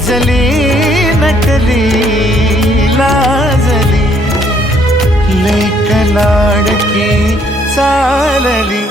गजली नकली लाजली, लेक लाडकी चालली.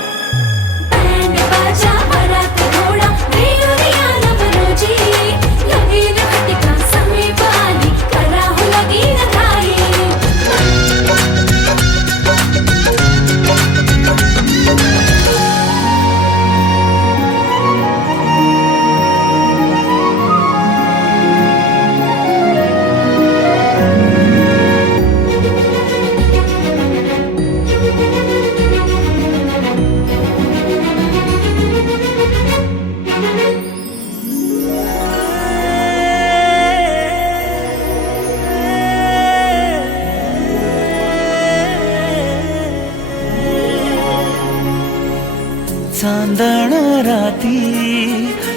चांदण राती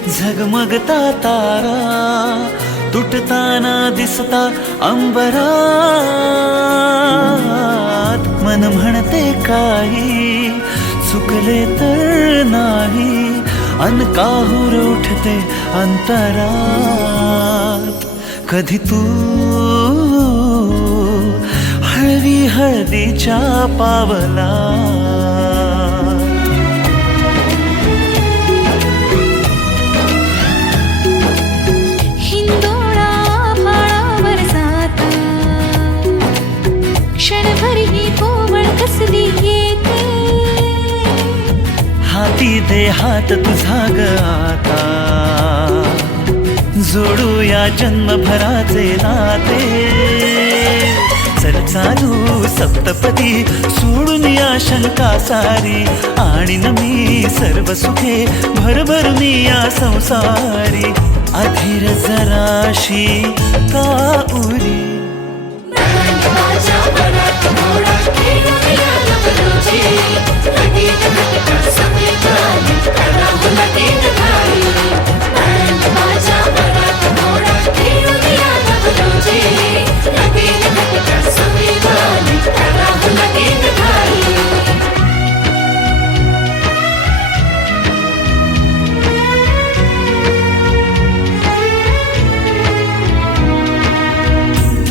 झगमगता तारा, तुटताना दिसता अंबरात. मन म्हणते काही चुकले तर नाही, अन काहूर उठते अंतरात. कधी तू हळवी हळदीच्या पावला, हाती दे हात तुझा ग आता, जोडूया जन्मभराचे नाते. चल चालू सप्तपदी, सोडून या शंका सारी, आणि न मी सर्व सुखे भरभरून या संसारी. अधीर जराशी का उरी,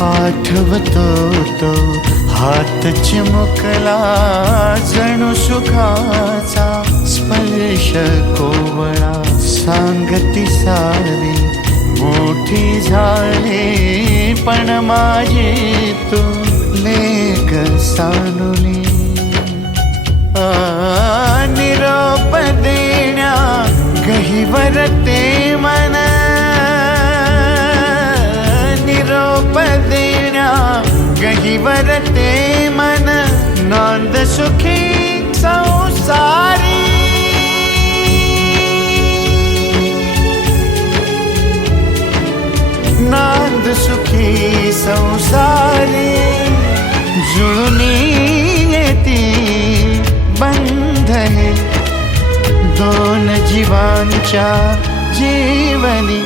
आठवतो तो हात चिमुकला, जणू सुखाचा स्पर्श कोवळा. सांगती सारी मोठी झाली, पण माझी तू लेक सानुली. निरोप देण्या गहिवर ते मन, निरोप देण्या गहिवर ते मन. नांद सुखी संसारी, नांद सुखी संसारी. जुळून येती बंधने दोन जीवांच्या जीवनी.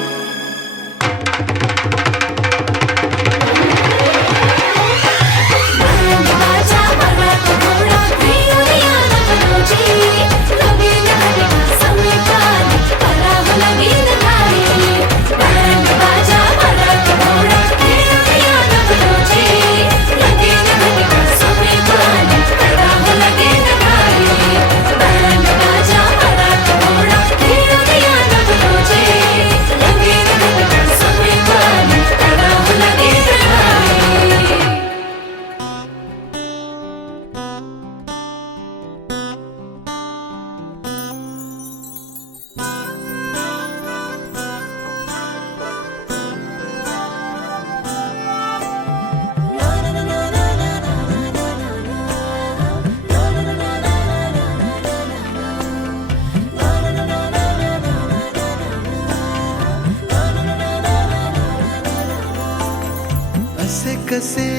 कसे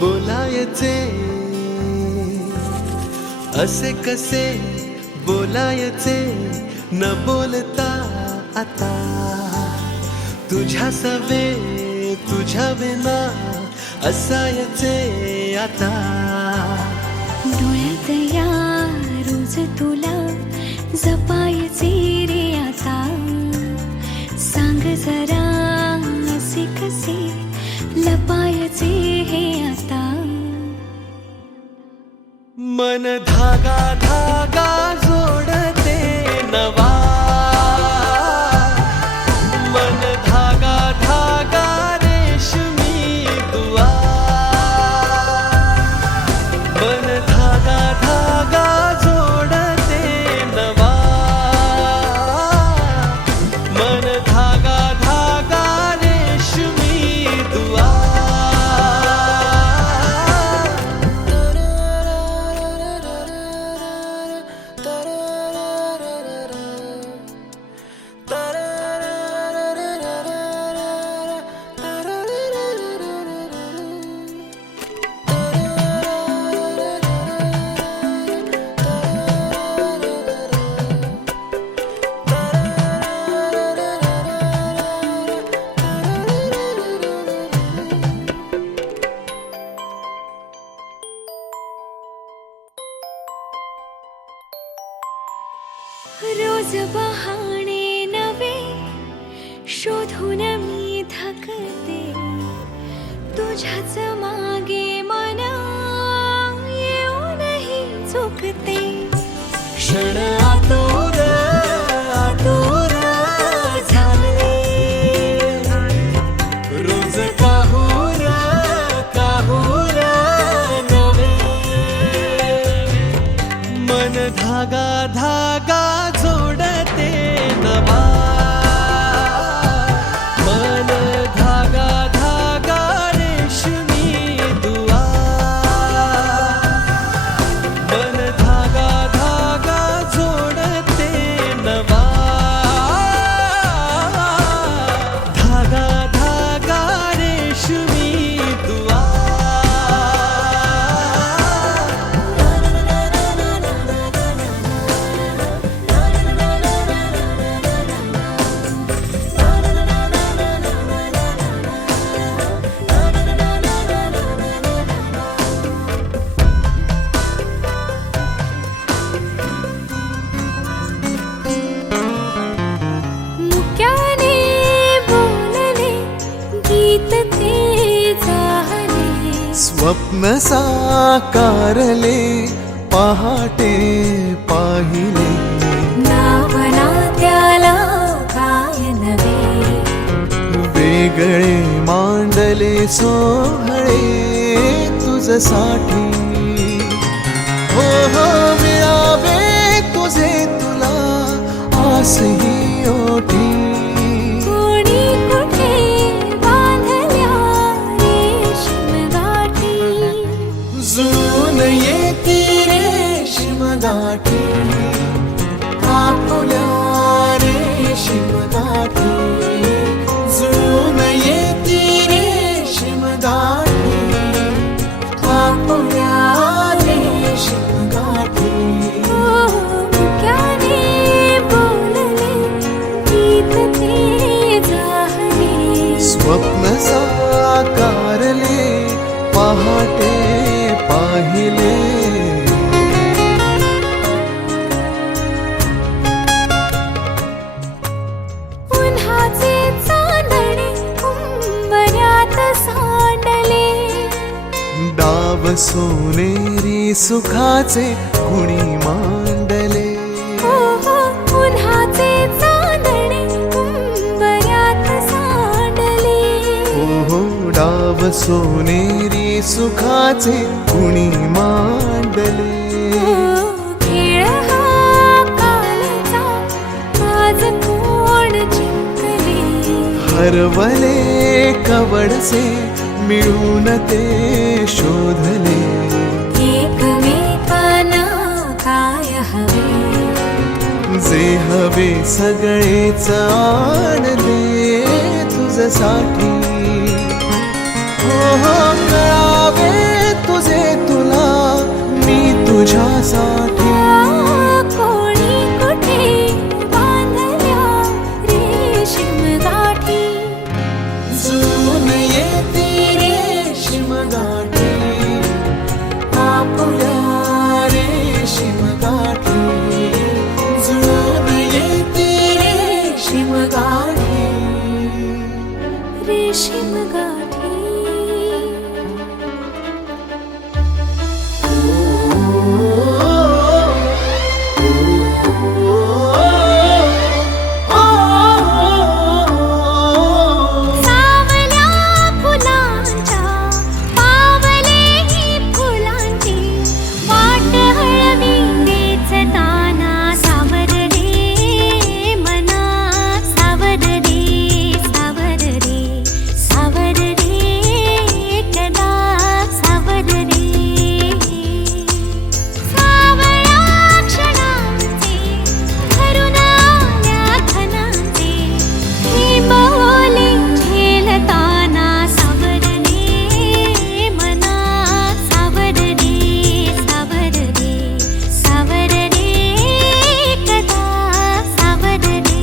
बोलायचे, असे कसे बोलायचे न बोलता आता. तुझ्या सवे तुझ्या विना असायचे आता. डोळ्यात या रोज तुला जपायचे रे आता. स्वप्न साकारले पहाटे पाहिले, नावना त्याला काय नवे, वेगळे मांडले सोहळे तुझसाठी. हो हो मिळावे तुझे तुला आसही ओठी, कोणी कुठे बांधल्या रेशीम गाठी, जुळून येती रेशीम गाठी, आपुल्या रेशीम गाठी, जुळून येती रेशीम गाठी, आपुल्या रेशीम गाठी. मुक्याने बोलले गीत ते जाहले, स्वप्न साकारले पहाटे पाहिले. उन्हाचे चांदणे उंबऱ्यात सांडले, डाव सोनेरी सुखाचे कुणी मांडले, हो हो उन्हाचे चांदणे उंबऱ्यात सांडले, हो डाव सोनेरी सुखाचे कुणी मांडले. खेळ हा कालचा आज कोण जिंकले, हरवले कवडसे मिळून ते शोधले, एकमेकांना काय हवे, जे हवे सगळेच आणले तुझसाठी. हो हो कळावे तुझे तुला मी तुझ्यासाठी. कोणी कुठे बांधल्या रेशीम गाठी, जुळून येती रेशीम गाठी, आपुल्या रेशीम गाठी, जुळून येती रेशीम गाठी. रेशीम गाठी. सावल्या फुलांच्या पावलेही फुलांची वाट हळवी वेचताना, सावर रे मना सावर रे, सावर रे, सावर रे कदा सावर रे. सावळ्या क्षणांचे भरून आल्या घनांचे, थेंब ओले झेलताना, सावर रे मना सावर रे, सावर रे, सावर रे कदा सावर रे.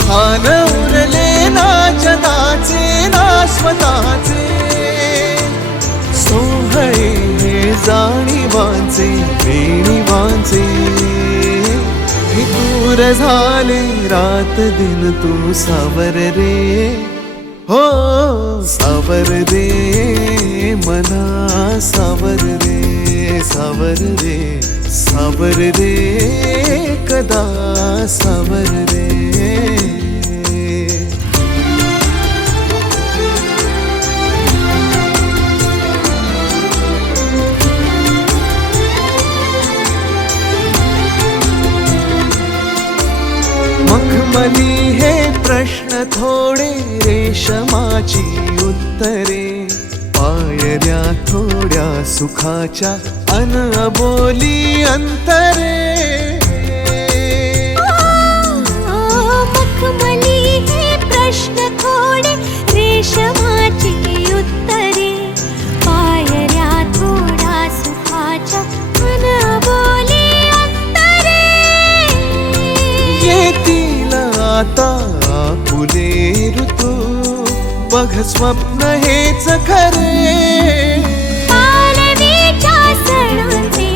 भान उरले ना जगाचे ना स्वतःचे, सोहळे जाणीवांचे बेणीवांचे, दूर झाले रात दिन तू सावर रे. हो सावर रे मना सावर रे, सावर रे, सावर रे कदा सावर रे. मखमली हे प्रश्न थोडे रेशमाची उत्तरे, पायऱ्या थोड्या सुखाच्या अन अबोली अंतरे. मखमली हे प्रश्न थोडे रेशमाची उत्तरे, पायऱ्या थोडा सुखाच्या अनबोली अंतरे. येतील आता फुले ऋतू, बघ स्वप्न हेच खरे. पालवीच्या सणांचे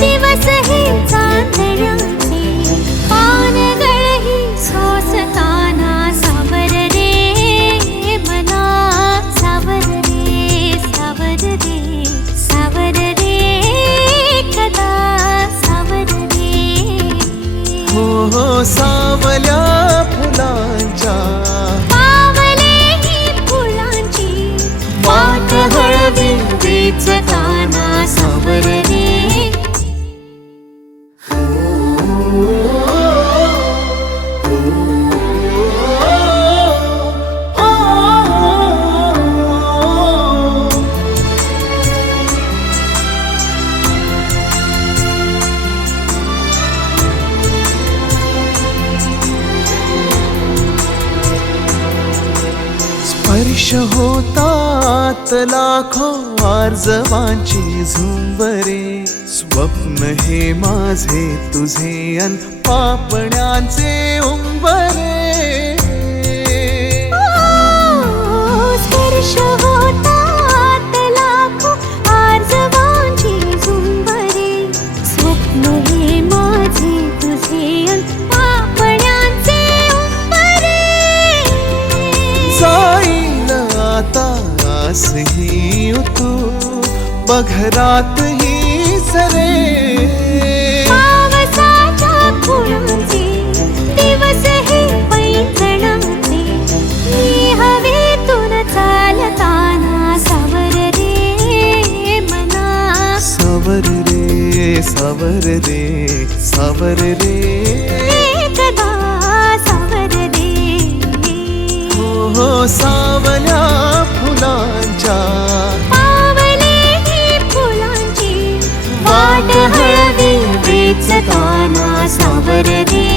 दिवस हे चांदण्याचे, पानगळही सोसताना, सावर रे मना सावर रे, हो सावल्या फुलांच्या पावले ही फुलांची वाट हळवी वेचताना सावर रे. स्पर्श होतात लाखो आर्जवांची झुंबरे. स्वप्न हे माझे तुझे अन पापण्यांचे उंबरे. स्पर्श होतात लाखो आर्जवांची झुंबरे. स्वप्न हे माझे तुझे अन पापण्यांचे उंबरे. जाईल आता आसही तू बघरात ही सरे. पावसाच्या फुलांचे दिवस हे पैंजणाचे. मी हवेतून चालताना सावर रे मना. सावर रे सावर रे सावर रे. एकदा सावर रे. हो सावल्या फुलांच्या पावले ही फुलांची वाट हळवी वेचताना सावर रे.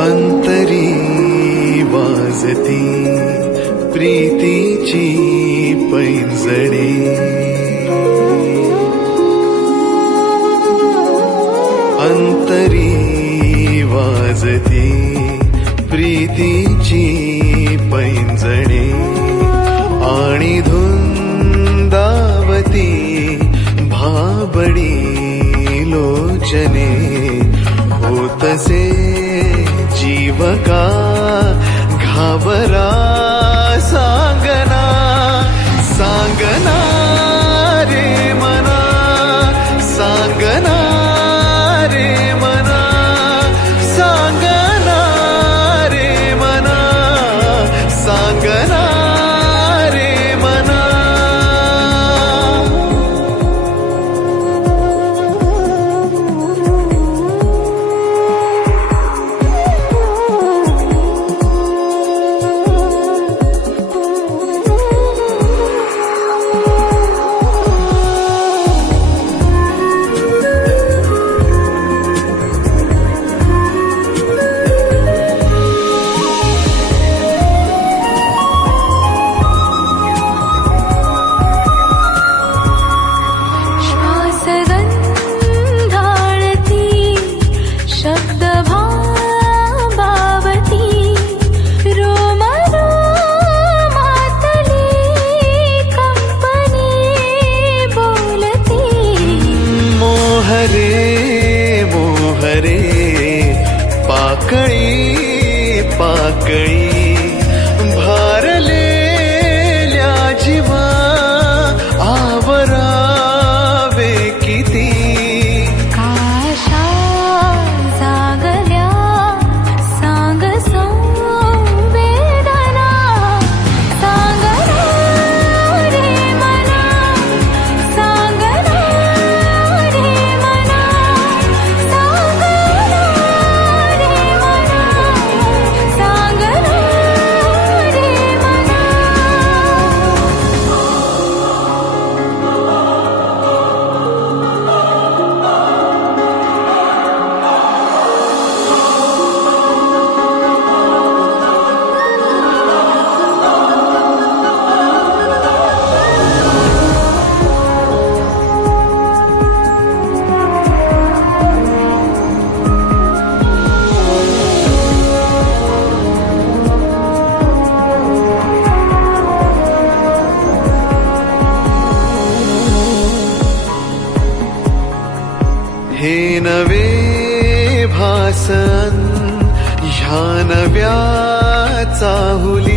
अंतरी वाजती प्रीतीची पैंजणे. अंतरी वाजती प्रीतीची पैंजणे. आणि धुंदावती भाबडी लोचने. होतसे जीवका घाबरा सांगना. सांगना रे मना. सांगना रे मना. सांगना रे मना. सांगना रे मना. ह्या नव्या चाहुली